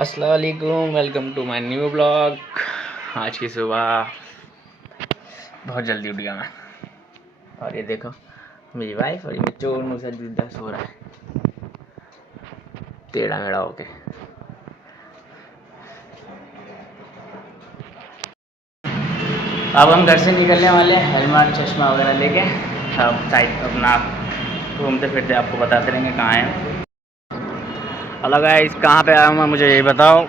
अस्सलाम वालेकुम, welcome to my new blog. आज की सुबह बहुत जल्दी उठ गया मैं। और ये देखो मेरी वाइफ और ये बच्चों मुझसे दूधा सो रहा है टेढ़ा मेढ़ा होके। अब हम घर से निकलने वाले हैं हेलमेट चश्मा वगैरह लेके। अब साइड अपना घूमते फिरते आपको बताते रहेंगे कहाँ हैं। अलग है इस कहाँ पे आया हूँ मैं, मुझे ये बताओ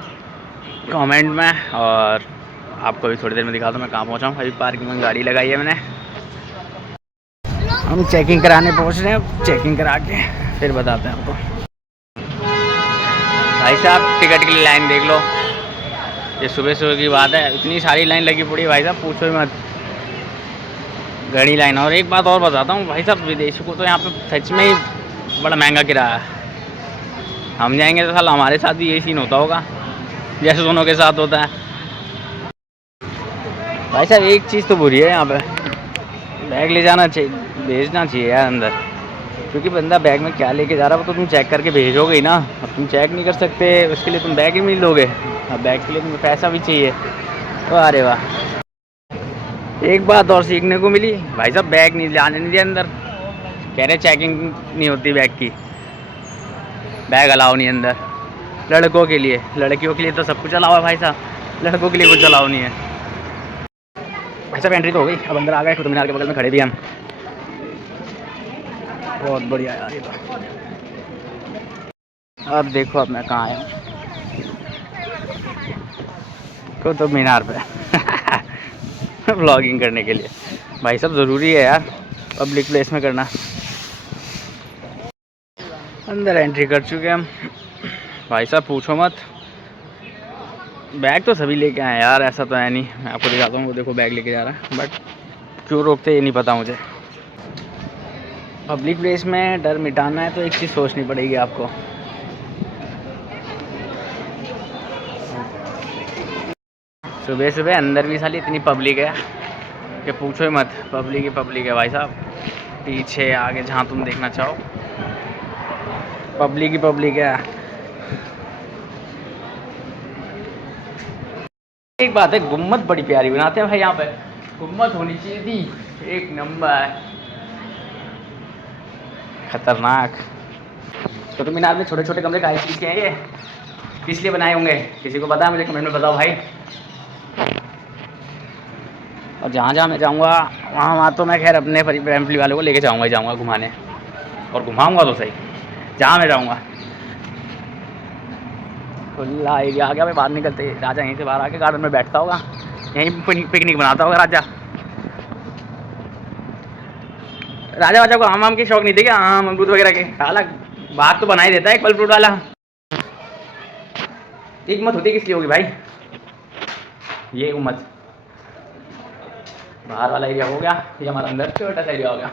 कमेंट में, और आपको भी थोड़ी देर में दिखा दूँ मैं कहाँ पहुँचा हूँ। अभी पार्किंग में गाड़ी लगाई है मैंने। हम चेकिंग कराने पहुँच रहे हैं, चेकिंग करा के फिर बताते हैं आपको। भाई साहब टिकट के लिए लाइन देख लो, ये सुबह सुबह की बात है, इतनी सारी लाइन लगी पड़ी है भाई साहब, पूछो ही मत, घड़ी लाइन। और एक बात और बताता हूँ भाई साहब, विदेशी को तो यहाँ पे सच में ही बड़ा महंगा किराया है। हम जाएंगे तो साल हमारे साथ भी यही सीन होता होगा जैसे दोनों के साथ होता है। भाई साहब एक चीज़ तो बुरी है यहाँ पे, बैग ले जाना चाहिए, भेजना चाहिए यार अंदर, क्योंकि बंदा बैग में क्या लेके जा रहा है वो तो तुम चेक करके भेजोगे ही ना। अब तुम चेक नहीं कर सकते, उसके लिए तुम बैग ही नहीं लोगे। अब बैग के लिए तुम्हें पैसा भी चाहिए। तो अरे वाह, एक बात और सीखने को मिली, भाई साहब बैग नहीं लाने नहीं दिया अंदर, कह रहे चेकिंग नहीं होती बैग की, बैग अलाउ नहीं अंदर। लड़कों के लिए, लड़कियों के लिए तो सब कुछ अलाउ है भाई साहब, लड़कों के लिए कुछ अलाउ नहीं है। भाई साहब एंट्री तो हो गई, अब अंदर आ गए, कुतुब मीनार के बगल में खड़े भी हम। बहुत बढ़िया यार ये तो। अब देखो अब मैं कहाँ आया हूँ, कुतुब मीनार पे व्लॉगिंग करने के लिए। भाई साहब ज़रूरी है यार पब्लिक प्लेस में करना। अंदर एंट्री कर चुके हम। भाई साहब पूछो मत, बैग तो सभी लेके आए यार, ऐसा तो है नहीं। मैं आपको दिखाता हूँ, वो देखो बैग लेके जा रहा है, बट क्यों रोकते ये नहीं पता मुझे। पब्लिक प्लेस में डर मिटाना है तो एक चीज़ सोचनी पड़ेगी आपको। सुबह सुबह अंदर भी साली इतनी पब्लिक है कि पूछो ही मत, पब्लिक ही पब्लिक है भाई साहब। पीछे आगे जहाँ तुम देखना चाहो पब्लिक ही पब्लिक है। एक बात है, गुम्मत बड़ी प्यारी बनाते हैं भाई यहाँ पे, गुम्मत होनी चाहिए थी एक नंबर, खतरनाक। कुतुब मीनार में छोटे छोटे कमरे का चीज़ के हैं ये, किस लिए बनाए होंगे किसी को पता है मुझे कमेंट में बताओ भाई। और जहाँ जहाँ मैं जाऊँगा वहाँ वहाँ तो मैं खैर अपने फैमिली वालों को लेके जाऊँगा घुमाने, और घुमाऊँगा तो सही जहाँ मैं जाऊँगा। खुला एरिया आ गया भाई, बाहर निकलते राजा यहीं से बाहर आके गार्डन में बैठता होगा, यहीं पिकनिक बनाता होगा राजा। राजा वाजा को आम के शौक नहीं थे क्या, आम अमरूद वगैरह के? हालांकि बात तो बना ही देता है एक फल फ्रूट वाला। एक उम्मत होती किस लिए होगी भाई, ये उम्मत। बाहर वाला एरिया हो गया, ये हमारा अंदर छोटा सा एरिया हो गया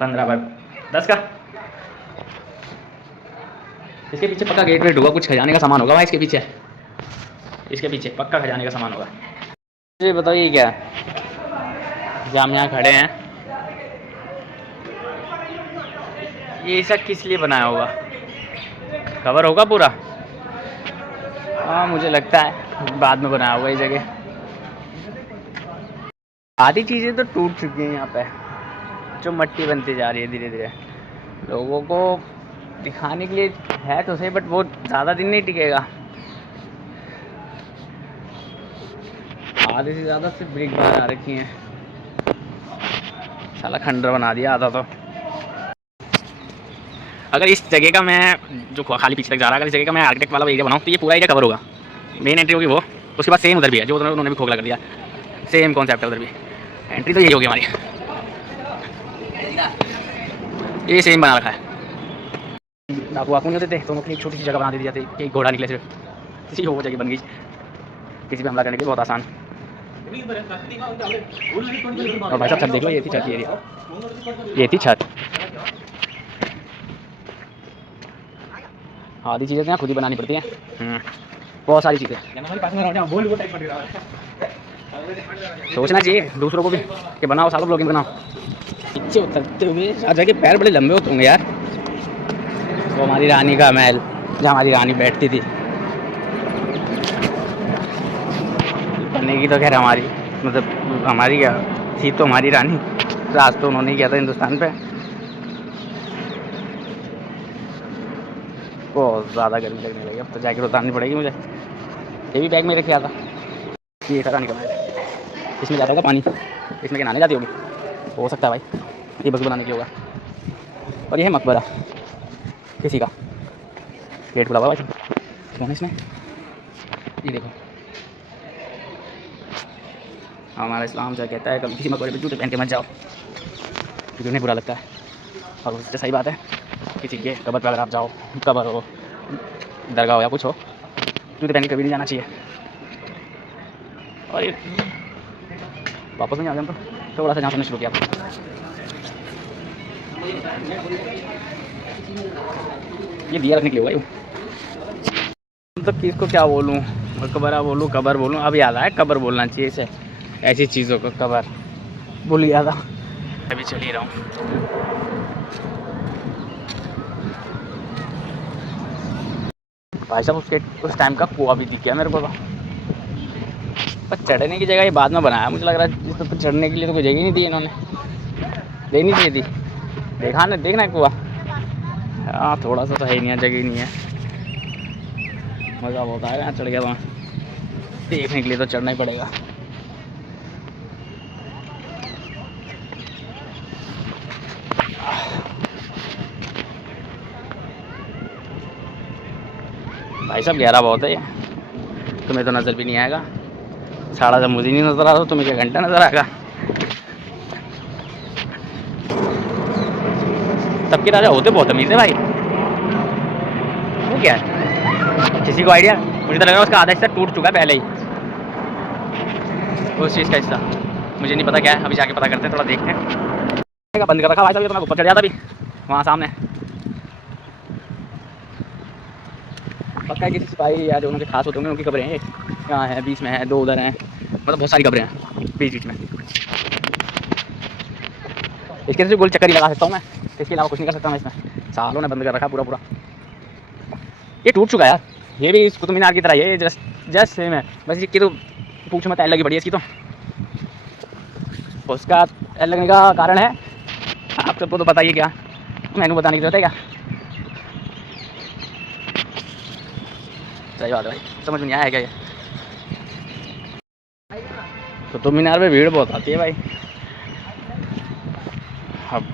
15x10 का। इसके पीछे पक्का गेट वेट होगा, कुछ खजाने का सामान होगा भाई इसके पीछे, इसके पीछे पक्का खजाने का सामान होगा। मुझे बताइए क्या जहाँ हम यहाँ खड़े हैं, ये सब किस लिए बनाया होगा, कवर होगा पूरा? हाँ मुझे लगता है बाद में बनाया होगा ये जगह। आधी चीज़ें तो टूट चुकी हैं यहाँ पे, जो मट्टी बनती जा रही है धीरे धीरे। लोगों को दिखाने के लिए है तो सही, बट वो ज़्यादा दिन नहीं टिकेगा। आधे से ज़्यादा सिर्फ ब्रिक बाहर आ रखी हैं, साला खंडर बना दिया आधा तो। अगर इस जगह का मैं जो खाली पीछे तक जा रहा है, अगर इस जगह का मैं आर्किटेक्ट वाला एरिया बनाऊँ तो ये पूरा एरिया कवर होगा। मेन एंट्री होगी वो, उसके बाद सेम उधर भी है जो उन्होंने भी खोखला कर दिया, सेम कॉन्सेप्ट है उधर भी। एंट्री तो यही होगी हमारी, ये सेम बना रखा है। डाकू वाकू नहीं होते थे तो उनके एक छोटी सी जगह बना दी जाती कि घोड़ा निकले सिर्फ, इसी वो जगह बन गई किसी पे हमला करने के लिए बहुत आसान। और भाई साहब छत देख लो, ये थी छत की एरिया, ये थी छत। आधी चीज़ें यहाँ खुद ही बनानी पड़ती हैं, बहुत सारी चीज़ें। सोचना चाहिए दूसरों को भी कि बनाओ, सालों ब्लॉगिंग बनाओ। नीचे उतरते हुए राजा के पैर बड़े लंबे होते होंगे यार। वो हमारी रानी का महल, जहाँ हमारी रानी बैठती थी, रहने की तो खैर हमारी, मतलब हमारी क्या थी, तो हमारी रानी, राज तो उन्होंने ही किया था हिंदुस्तान पे। बहुत ज़्यादा गर्मी लगने लगी, अब तो जैकेट उतारनी पड़ेगी मुझे। ये भी बैग में रखा था, ये था रानी का बैग, इसमें जाता होगा पानी, इसमें क्या नहाने जाती होगी, हो सकता है भाई, ये बस बनाने के लिए होगा। और ये है मकबरा किसी का, गेट खुला हुआ भाई, कौन है इसमें, ये देखो। हमारा इस्लाम जो कहता है कभी किसी मकबरे पे जूते पहन के मत जाओ, क्योंकि उन्हें बुरा लगता है। और उससे सही बात है, किसी के कब्र पर अगर आप जाओ, कब्र हो, दरगाह हो या कुछ हो, जूते पहन के कभी नहीं जाना चाहिए। और ये वापस नहीं आ गए हम, तो थोड़ा सा जहाँ से शुरू किया। ये दिया रखने के लिए होगा ये, तो किसको क्या बोलूँ, मकबरा बोलूँ, कब्र बोलूँ, अब याद आया कब्र बोलना चाहिए इसे, ऐसी चीज़ों को कब्र भूल गया था। अभी चल ही रहा हूँ। भाई साहब उसके उस टाइम का कुआं भी दिख गया मेरे को, तो पर चढ़ने की जगह ये बाद में बनाया, मुझे लग रहा है इस पर चढ़ने के लिए तो कोई जगह ही नहीं दी इन्होंने, देनी चाहिए थी। देखना है कुआं, हाँ थोड़ा सा तो है ही नहीं है, जगह ही नहीं है। मज़ा बहुत आएगा यहाँ चढ़ गया, तो देखने के लिए तो चढ़ना ही पड़ेगा। भाई साहब गहरा बहुत है ये, तुम्हें तो नज़र भी नहीं आएगा, साड़ा जब मुझे नहीं नज़र आ रहा, तुम्हें क्या घंटा नज़र आएगा। तब के राजा होते बहुत अमीर थे भाई, वो क्या है किसी को आइडिया, मुझे तो लग रहा है उसका आधा हिस्सा टूट चुका है पहले ही, उस चीज़ का हिस्सा मुझे नहीं पता क्या है, अभी जाके पता करते हैं, थोड़ा देखते हैं। बंद कर रखा भाई साहब, तो मैं ऊपर चढ़ जाता अभी, वहाँ सामने पक्का है किसी सिपाही या जो उनके खास होते होंगे उनकी कब्रें हैं, यहाँ है, बीच में है, दो उधर हैं, मतलब बहुत सारी कब्रें हैं बीच बीच में। इसके से गोल चक्कर ही लगा सकता हूँ मैं, इसके अलावा कुछ नहीं कर सकता मैं इसमें, सालों ने बंद कर रखा पूरा पूरा। ये टूट चुका है यार, ये भी कुतुब मीनार की तरह ही है, ये जस्ट सेम है, बस इसकी तो पूछ मत लगी पड़ी है इसकी, तो उसका लगने का कारण है आप सबको तो बताइए, क्या मैंने बताने की जरूरत है क्या। सही बात है भाई, समझ में नहीं आया है क्या ये। कुतुब मीनार पे भीड़ बहुत आती है भाई। अब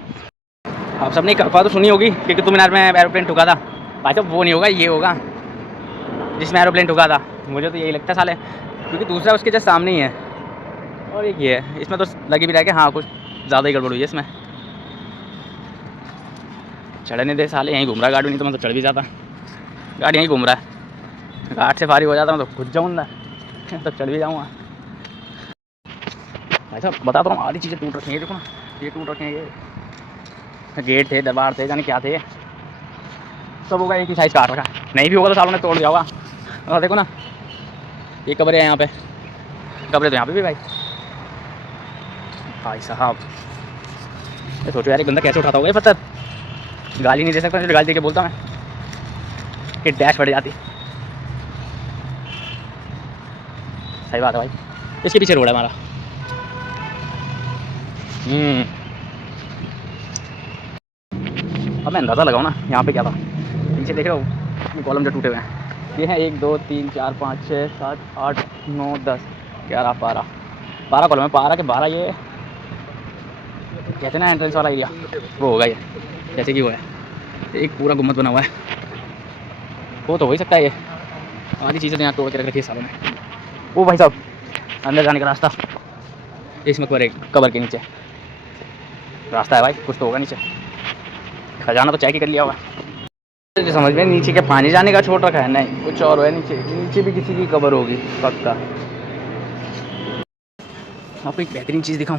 आप सबने एक अफवाह तो सुनी होगी कि कुतुब मीनार में एरोप्लेन ठुका था, भाई साहब वो नहीं होगा, ये होगा जिसमें एरोप्लेन ठुका था, मुझे तो यही लगता है साले, क्योंकि दूसरा उसके जस्ट सामने ही है, और एक ये है, इसमें तो लगी भी रहा कि हाँ कुछ ज़्यादा ही गड़बड़ हुई है इसमें। चढ़ने दे साले, यहीं घूम रहा है गाड़ी, नहीं तो मैं तो चढ़ भी जाता, गाड़ी यहीं घूम रहा है, घाट से फारिग हो जाता हूँ तो घुस जाऊँगा, तो चढ़ भी जाऊँगा। भाई साहब बता तो हूँ, आधी चीज़ें टूट रखी हैं, देखो ना ये टूट रखे हैं, ये गेट थे, दरबार थे, जाने क्या थे, सब होगा एक ही साइज़ काट रखा, नहीं भी होगा तो सालों ने तोड़ दिया होगा। और देखो ना ये कब्रें हैं यहाँ पे, कब्रें तो यहाँ पे भी भाई साहब, मैं सोचो यार एक बंदा कैसे उठाता होगा ये पत्थर, गाली नहीं दे सकता, गाली दे के बोलता मैं कि डैश बढ़ जाती। सही बात है भाई, इसके पीछे रोड है हमारा। अब मैं अंदाज़ा लगाऊँ ना यहाँ पे क्या था, पीछे देख रहे हो ये कॉलम जो टूटे हुए हैं, ये हैं 1 2 3 4 5 6 7 8 9 10 11 12 कॉलम है, 12 के 12 ये कहते हैं ना एंट्रेंस वाला एरिया, वो होगा ये, जैसे कि वो है एक पूरा गुम्बद बना हुआ है, वो तो हो ही सकता है। ये आधी चीज़ें यहाँ तोड़ के रख रखी है सालों में। वो भाई साहब अंदर जाने का रास्ता, इस मकबरे कब्र के नीचे रास्ता है भाई, कुछ तो होगा नीचे, खजाना तो चेक ही कर लिया होगा। समझ में नीचे क्या पानी जाने का छोड़ रखा है, नहीं कुछ और है नीचे, नीचे भी किसी की कब्र होगी पक्का। आपको एक बेहतरीन चीज़ दिखाऊं,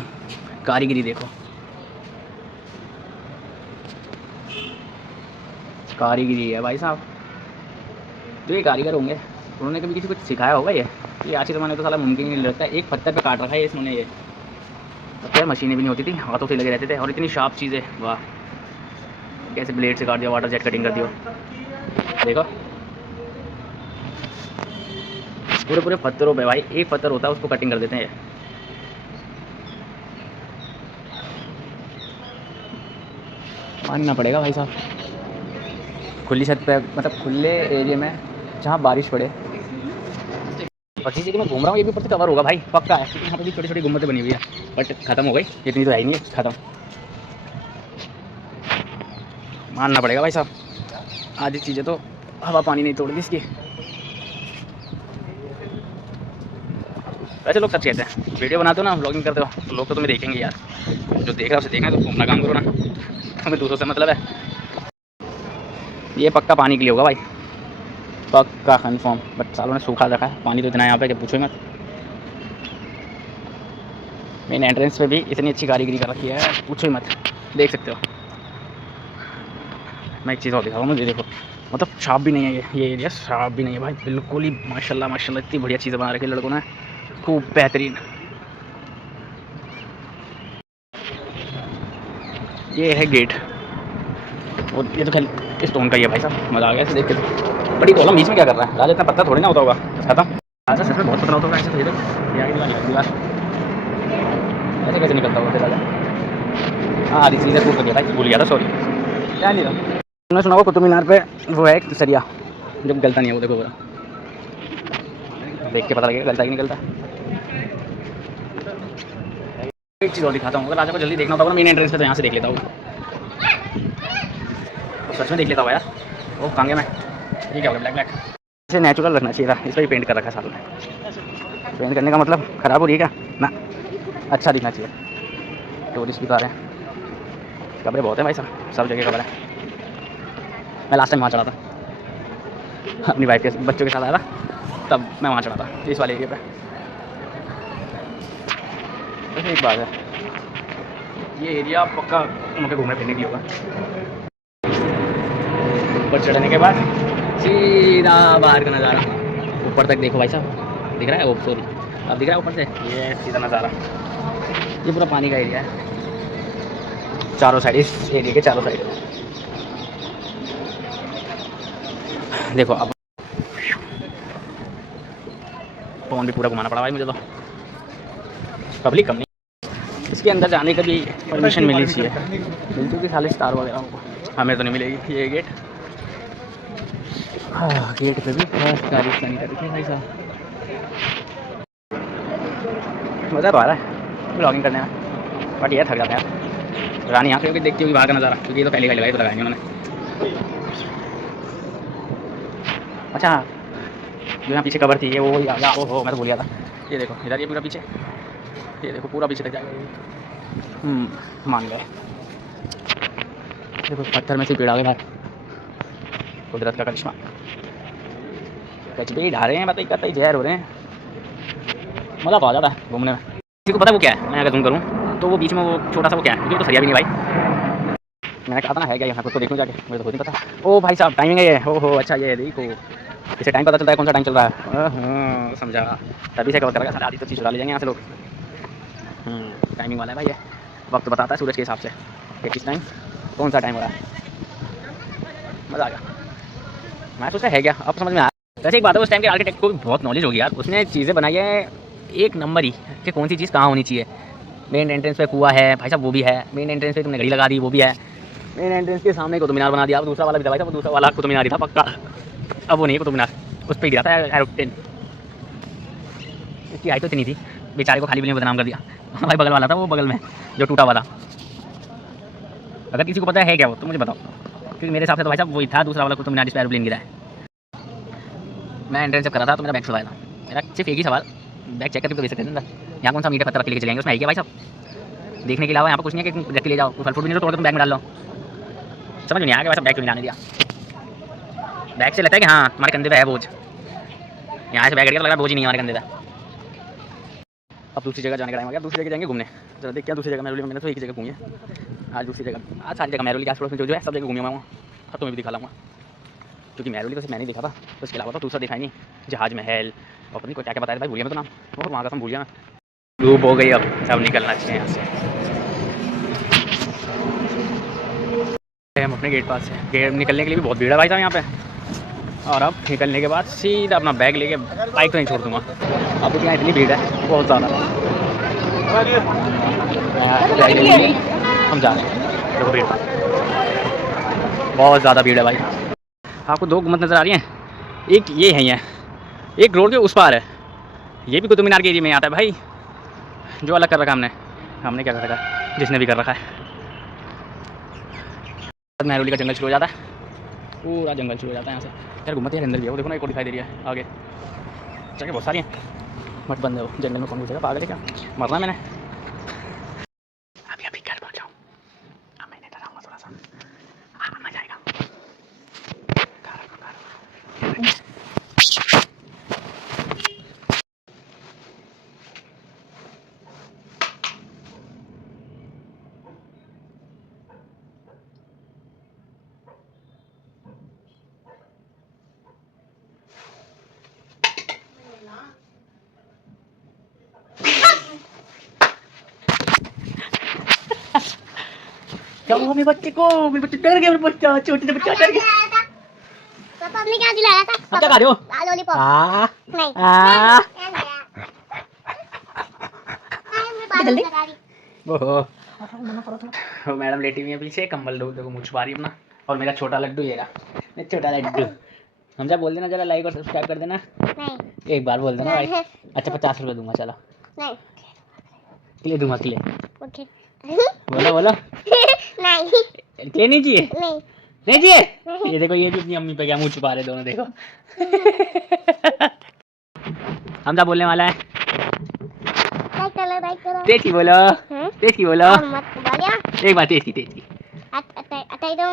कारीगरी देखो, कारीगरी है भाई साहब, जो ये कारीगर होंगे उन्होंने कभी किसी को सिखाया होगा ये आज के ज़माने में तो साला मुमकिन नहीं लगता है। एक पत्थर पे काट रखा है इसने, ये पत्थर मशीनें भी नहीं होती थी, हाथों से लगे रहते थे, और इतनी शार्प चीज़ें, वाह कैसे ब्लेड से काट दिया, वाटर जेट कटिंग कर दिया, देखो पूरे पूरे पत्थरों पे भाई, एक पत्थर होता है उसको कटिंग कर देते हैं। मानना पड़ेगा भाई साहब, खुली छत पे, मतलब खुले एरिया में जहाँ बारिश पड़े। और जिस जगह मैं घूम रहा हूँ ये भी ऊपर से कवर होगा भाई, पक्का है, क्योंकि यहाँ पे भी छोटी छोटी गुम्बदें बनी हुई है, बट खत्म हो गई, इतनी तो है ही नहीं, खत्म। मानना पड़ेगा भाई साहब, आधी चीज़ें तो हवा पानी नहीं तोड़ दी इसकी। वैसे लोग सब कहते हैं वीडियो बनाते हो ना, व्लॉगिंग करते हो, तो लोग तो तुम्हें देखेंगे यार, जो देख रहा है उसे देखना, तो अपना काम करो ना, तुम्हें दूसरों से मतलब है। ये पक्का पानी के लिए होगा भाई, पक्का कन्फर्म, बट सालों ने सूखा रखा है पानी तो इतना यहाँ पे कि पूछो ही मत। मेन एंट्रेंस पे भी इतनी अच्छी कारीगरी कर रखी है, पूछो ही मत, देख सकते हो। मैं एक चीज़ और दिखाऊँ, मुझे देखो, मतलब साफ भी नहीं है ये एरिया साफ भी नहीं है भाई, बिल्कुल ही माशाल्लाह माशाल्लाह, इतनी बढ़िया चीज़ें बना रखी है लड़कों ने, खूब बेहतरीन। ये है गेट, और ये तो खैर स्टोन का ही है भाई साहब, मज़ा आ गया इसे देख के। बड़ी प्रॉब्लम बीच में क्या कर रहा है राजा, इतना पत्ता थोड़ी ना होता होगा, खत्म। राजा सच में बहुत पतला होता होगा ऐसे, तो ये ये आगे दीवार ऐसे कैसे निकलता होगा फिर राजा। हाँ आधी चीज़ें टूट गई भाई, भूल गया था, सॉरी। क्या नहीं था, तुमने सुना होगा कुतुब मीनार पे वो है एक सरिया जो गलता नहीं है, वो देखो पूरा देख के पता लगेगा गलता ही निकलता। एक चीज़ और दिखाता हूँ, अगर राजा को जल्दी देखना होगा ना मेन एंट्रेंस पे, तो यहाँ से देख लेता हूँ, सच में देख लेता हूँ यार। वो कहाँ गया मैं, ये क्या हो गया ब्लैक ब्लैक, इसे नेचुरल रखना चाहिए था, इस पर भी पेंट कर रखा है सालों ने। पेंट करने का मतलब ख़राब हो रही है क्या ना, अच्छा दिखना चाहिए। टूरिस्ट भी तो आ रहे हैं, कपड़े बहुत हैं भाई साहब, सब जगह कपड़े हैं। मैं लास्ट टाइम वहाँ चढ़ा था, अपनी वाइफ के बच्चों के साथ आया था, तब मैं वहाँ चढ़ा था इस वाले एरिया पे। वैसे एक बात है, ये एरिया पक्का उनके घूमने फिरने के लिए होगा। ऊपर चढ़ने के बाद सीधा बाहर का नज़ारा, ऊपर तक देखो भाई साहब, दिख रहा है, ओ सॉरी, अब दिख रहा है ऊपर से, ये सीधा नज़ारा। ये पूरा पानी का एरिया है, चारों साइड, इस एरिया के चारों साइड देखो। अब फ़ोन भी पूरा घुमाना पड़ा भाई मुझे, तो पब्लिक कम नहीं, इसके अंदर जाने का भी परमिशन मिलनी चाहिए, मिलती थी खाली स्टार वगैरह को, हमें तो नहीं मिलेगी। ये गेट, हाँ गेट पे भी तारीफ नहीं कर रही भाई साहब। मज़ा तो आ रहा है ब्लॉगिंग करने में, बट ये थक जाता है यार। रानी यहाँ से देखती होगी बाहर का नज़ारा, क्योंकि ये तो पहले का लगाई तो लगाएंगे उन्होंने। अच्छा जो यहाँ पीछे कवर थी ये वो याद, ओहो मैं तो भूल गया था। ये देखो इधर, ये पूरा पीछे, ये देखो पूरा पीछे तक जाएगा। मान गए, देखो पत्थर में से पेड़ आ गए बाहर, कुदरत का करिश्मा। कचबे ढा रहे हैं, बताइए कतई जहर हो रहे हैं, मज़ा तो आ जाता है घूमने में। किसी को पता है वो क्या है, मैं अगर तुम करूँ तो वो बीच में वो छोटा सा वो क्या है, क्योंकि वो तो सरिया भी नहीं भाई। मैंने कहा था ना है क्या, यहाँ खुद को देखूँ जाके, मुझे तो खुद नहीं पता। ओ भाई साहब टाइमिंग है ये, ओहो अच्छा ये देखो, इसे टाइम पता चलता है कौन सा टाइम चल रहा है। समझा, तभी से कवर करेगा, सारी आधी तो चीज़ चुरा ले जाएंगे यहाँ से लोग। टाइमिंग वाला है भाई, ये वक्त बताता है सूरज के हिसाब से कि किस टाइम कौन सा टाइम हो रहा है। मज़ा आ गया, मैं सोचा है क्या, अब समझ में आया। वैसे एक बात है, उस टाइम के आर्किटेक्ट को भी बहुत नॉलेज होगी यार, उसने चीज़ें बनाई है एक नंबर ही, कि कौन सी चीज़ कहाँ होनी चाहिए। मेन एंट्रेंस पे कुआं है भाई साहब, वो भी है। मेन एंट्रेंस पे तुमने घड़ी लगा दी, वो भी है। मेन एंट्रेंस के सामने कुतुब मीनार बना दिया। अब दूसरा वाला भी था भाई साहब, दूसरा वाला कुतुब मीनार ही था पक्का, अब वो नहीं है कुतुब मीनार, उस पर ही गिरा था एरोप्लेन। इसकी हाइट तो इतनी थी, बेचारे को खाली बिल्ली में बदनाम कर दिया। भाई बगल वाला था वो, बगल में जो टूटा हुआ था। अगर किसी को पता है क्या वो तो मुझे बताओ, क्योंकि मेरे हिसाब से तो भाई साहब वही था, दूसरा वाला कुतुब मीनार जिस पर एरोप्लेन गिरा है। मैं एंट्रेंस जब करा था तो मेरा बैग छुड़ाया था, मेरा सिर्फ एक ही सवाल, बैग चेक करके तो भेज सकते हैं अंदर, यहाँ कौन सा मीटर पत्थर रख के लेके जाएंगे, उसमें है क्या भाई साहब? देखने के अलावा यहाँ पर कुछ नहीं है कि रख के ले जाओ, फल फ्रूट भी नहीं तोड़ के तुम बैग में डाल लो। समझ नहीं आया कि भाई साहब बैग क्यों नहीं आने दिया। बैग से लगता है कि हाँ तुम्हारे कंधे पे है बोझ, यहाँ से बैग तो लगा बोझ ही नहीं हमारे कंधे पे। अब दूसरी जगह जाने का टाइम आ गया, दूसरी जगह जाएंगे घूमने। चलो देखते हैं दूसरी जगह, मैरोली में मैंने तो एक ही जगह घूमी है आज। दूसरी जगह आज सारी जगह मैरोली के आस पड़ोस में जो है सब जगह घूमी मैं वहाँ, अब तुम्हें भी दिखा लाऊंगा, क्योंकि मैरोली तो सिर्फ मैंने देखा था, तो इसके अलावा तो दूसरा दिखाई नहीं। जहाज महल और पता नहीं क्या क्या बताया भाई, भूल गया मैं तो नाम, और वहाँ का सब भूल गया मैं। धूप हो गई, अब निकलना चाहिए यहाँ से। हम अपने गेट पास है, गेट निकलने के लिए भी बहुत भीड़ है भाई साहब यहाँ पे, और अब निकलने के बाद सीधा अपना बैग लेके बाइक तो नहीं छोड़ दूँगा। अब यहाँ इतनी भीड़ है बहुत ज़्यादा। हम जा रहे हैं, देखो भीड़ बहुत ज़्यादा भीड़ है भाई। आपको दो गुम्बद नज़र आ रही हैं, एक ये है, ये एक रोड के उस पार है, ये भी कुतुब मीनार के एरिया में आता है भाई। जो अलग कर रखा हमने क्या कर रखा है, जिसने भी कर रखा है। मेहरौली का जंगल शुरू हो जाता है, पूरा जंगल शुरू हो जाता है यहाँ से। यार गुम्बद यार अंदर भी है, वो देखो ना एक और दिखाई दे रही है आगे। जगह बहुत सारी हैं, मत बंद है वो जंगल में, कौन घुसेगा, पागल है क्या, मरना मैंने। अभी घर पहुँच जाऊँ, अब मैंने डराऊंगा थोड़ा सा, मजा आएगा। क्या हुआ मेरे बच्चे को, मेरे बच्चे डर गए, मेरे बच्चा छोटे बच्चा डर गया। पापा हमने क्या दिलाया था? अब क्या खा रहे हो? लॉलीपॉप। नहीं। जल्दी। ओहो मैडम लेटी हुई है पीछे, कंबल दो देखो मुँह छुपा रही अपना। और मेरा छोटा लड्डू ये रहा, मेरा छोटा लड्डू। हम जा बोल देना जरा लाइक और सब्सक्राइब कर देना। नहीं। एक बार बोल देना भाई। अच्छा 50 रुपये दूंगा, चलो। नहीं। किले दूंगा, किले। ओके। बोलो बोलो। नहीं। किले नहीं चाहिए? नहीं। नहीं चाहिए? ये देखो ये भी अपनी अम्मी पे क्या मुँह छुपा रहे दोनों, देखो। हम क्या बोलने वाला है? लाइक करो। तेज की बोलो, तेज की बोलो। मत बोलिए। एक बार तेज की। अटाई दो।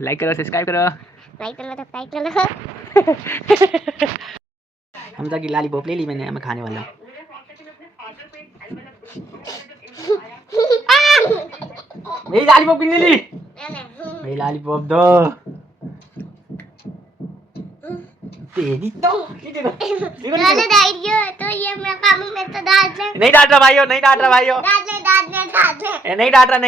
लाइक करो, सब्सक्राइब करो। लाइक करो, सब्सक्राइब करो। हमजा की लॉलीपॉप ले ली मैंने, मैं खाने वाला। मेरी लॉलीपॉप कितनी ली? मेरी लॉलीपॉप दो। तेरी तो तो ये मैं काम में तो डाल दे। नहीं डांट रहा भाइयों, नहीं डांट रहा भाइयों, डाल दे। नहीं डांट रहा।